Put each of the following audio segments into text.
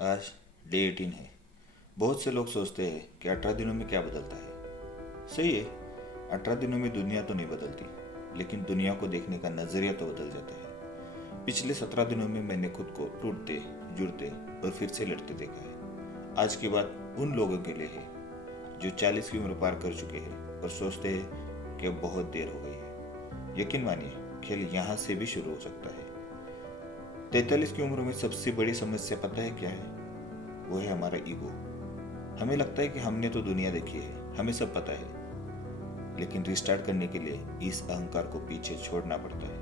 आज डे 18 है। बहुत से लोग सोचते हैं कि 18 दिनों में क्या बदलता है। सही है, 18 दिनों में दुनिया तो नहीं बदलती, लेकिन दुनिया को देखने का नज़रिया तो बदल जाता है। पिछले 17 दिनों में मैंने खुद को टूटते, जुड़ते और फिर से लड़ते देखा है। आज की बात उन लोगों के लिए है जो 40 की उम्र पार कर चुके हैं और सोचते हैं कि अब बहुत देर हो गई है। यकीन मानिए, खेल यहाँ से भी शुरू हो सकता है। 43 की उम्र में सबसे बड़ी समस्या पता है क्या है? वो है हमारा ईगो। हमें लगता है कि हमने तो दुनिया देखी है, हमें सब पता है। लेकिन रिस्टार्ट करने के लिए इस अहंकार को पीछे छोड़ना पड़ता है।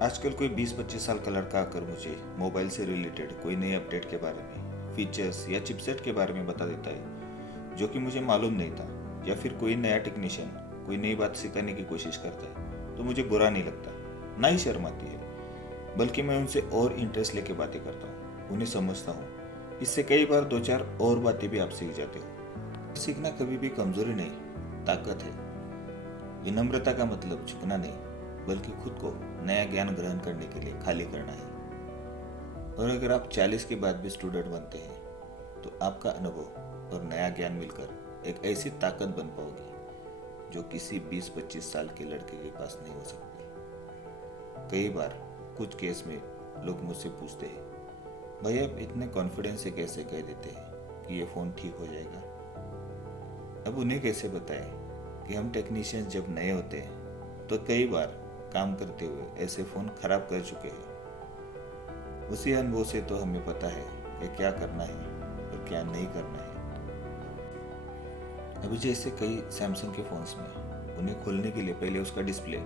आजकल कोई 20-25 साल का लड़का आकर मुझे मोबाइल से रिलेटेड कोई नए अपडेट के बारे में, फीचर्स या चिपसेट के बारे में बता देता है जो कि मुझे मालूम नहीं था, या फिर कोई नया टेक्नीशियन कोई नई बात सिखाने की कोशिश करता है, तो मुझे बुरा नहीं लगता, ना ही शर्म आती है। बल्कि मैं उनसे और इंटरेस्ट लेके बातें करता हूँ, उन्हें समझता हूँ। इससे कई बार 2-4 और बातें भी आप सीख जाते हो। सीखना कभी भी कमजोरी नहीं, ताकत है। विनम्रता का मतलब झुकना नहीं, बल्कि खुद को नया ज्ञान ग्रहण करने के लिए खाली करना है। और अगर आप 40 के बाद भी स्टूडेंट बनते हैं, तो आपका अनुभव और नया ज्ञान मिलकर एक ऐसी ताकत बन पाओगी जो किसी 20-25 साल के लड़के के पास नहीं हो सकती। कई बार कुछ केस में लोग मुझसे पूछते हैं, भाई आप इतने कॉन्फिडेंस से कैसे कह देते हैं कि ये फ़ोन ठीक हो जाएगा? अब उन्हें कैसे बताएं कि हम टेक्नीशियंस जब नए होते हैं तो कई बार काम करते हुए ऐसे फ़ोन खराब कर चुके हैं। उसी अनुभव से तो हमें पता है कि क्या करना है और क्या नहीं करना है। अभी जैसे कई सैमसंग के फ़ोन्स में उन्हें खोलने के लिए पहले उसका डिस्प्ले,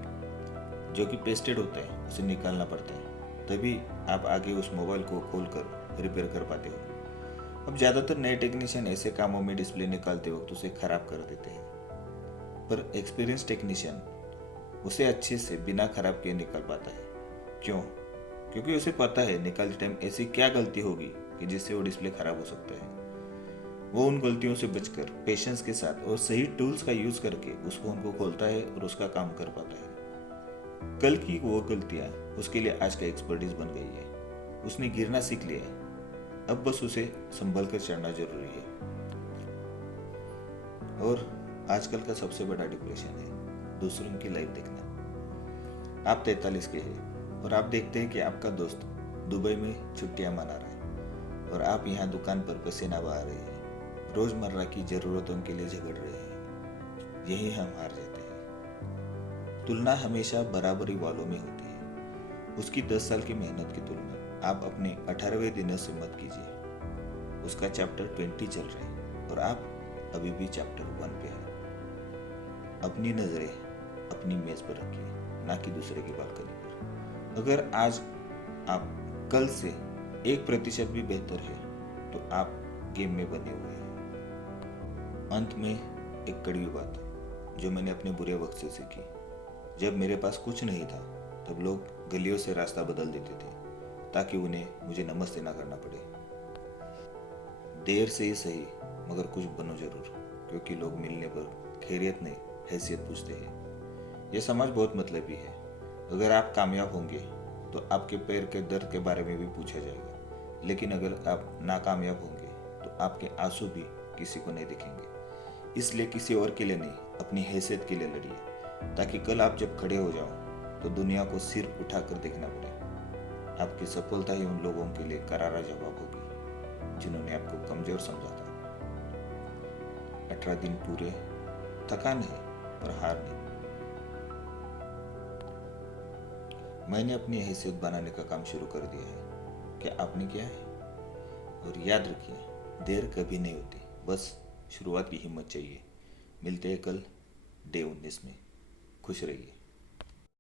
जो कि पेस्टेड होता है, उसे निकालना पड़ता है, तभी आप आगे उस मोबाइल को खोलकर रिपेयर कर पाते हो। अब ज़्यादातर नए टेक्नीशियन ऐसे कामों में डिस्प्ले निकालते वक्त उसे खराब कर देते हैं, पर एक्सपीरियंस टेक्नीशियन उसे अच्छे से बिना खराब किए निकाल पाता है। क्यों? क्योंकि उसे पता है निकालते टाइम ऐसी क्या गलती होगी कि जिससे वो डिस्प्ले खराब हो सकता है। वो उन गलतियों से बचकर पेशेंस के साथ और सही टूल्स का यूज़ करके उस फोन को खोलता है और उसका काम कर पाता है। कल की वो गलतियां उसके लिए आज का एक्सपर्टीज बन गई है। उसने गिरना सीख लिया है, अब बस उसे संभल कर चढ़ना जरूरी है। और आजकल का सबसे बड़ा डिप्रेशन है दूसरों की लाइफ देखना। आप 43 के हैं और आप देखते हैं कि आपका दोस्त दुबई में छुट्टियां मना रहा है और आप यहाँ दुकान पर पसीना बहा रहे हैं, रोजमर्रा की जरूरतों के लिए झगड़ रहे हैं। यही हम हार जाते हैं। तुलना हमेशा बराबरी वालों में होती है। उसकी 10 साल की मेहनत की तुलना आप अपने 18वें दिन से मत कीजिए। उसका चैप्टर 20 चल रहा है और आप अभी भी चैप्टर 1 पे हैं। अपनी नज़रें अपनी मेज पर रखिए, ना कि दूसरे की बालकनी पर। अगर आज आप कल से 1% भी बेहतर है तो आप गेम में बने हुए हैं। अंत में एक कड़वी बात जो मैंने अपने बुरे वक्त से सीखी। जब मेरे पास कुछ नहीं था तब लोग गलियों से रास्ता बदल देते थे ताकि उन्हें मुझे नमस्ते ना करना पड़े। देर से ही सही, मगर कुछ बनो जरूर, क्योंकि लोग मिलने पर खैरियत नहीं हैसियत पूछते हैं। यह समाज बहुत मतलबी है। अगर आप कामयाब होंगे तो आपके पैर के दर्द के बारे में भी पूछा जाएगा, लेकिन अगर आप नाकामयाब होंगे तो आपके आंसू भी किसी को नहीं दिखेंगे। इसलिए किसी और के लिए नहीं, अपनी हैसियत के लिए लड़िए, ताकि कल आप जब खड़े हो जाओ तो दुनिया को सिर उठाकर देखना पड़े। आपकी सफलता ही उन लोगों के लिए करारा जवाब होगी जिन्होंने आपको कमजोर समझा था। 18 दिन पूरे, थकान है पर हार नहीं। मैंने अपनी हैसियत बनाने का काम शुरू कर दिया है। क्या आपने किया है? और याद रखिए, देर कभी नहीं होती, बस शुरुआत की हिम्मत चाहिए। मिलते हैं कल डे 19 में। खुश रहिए।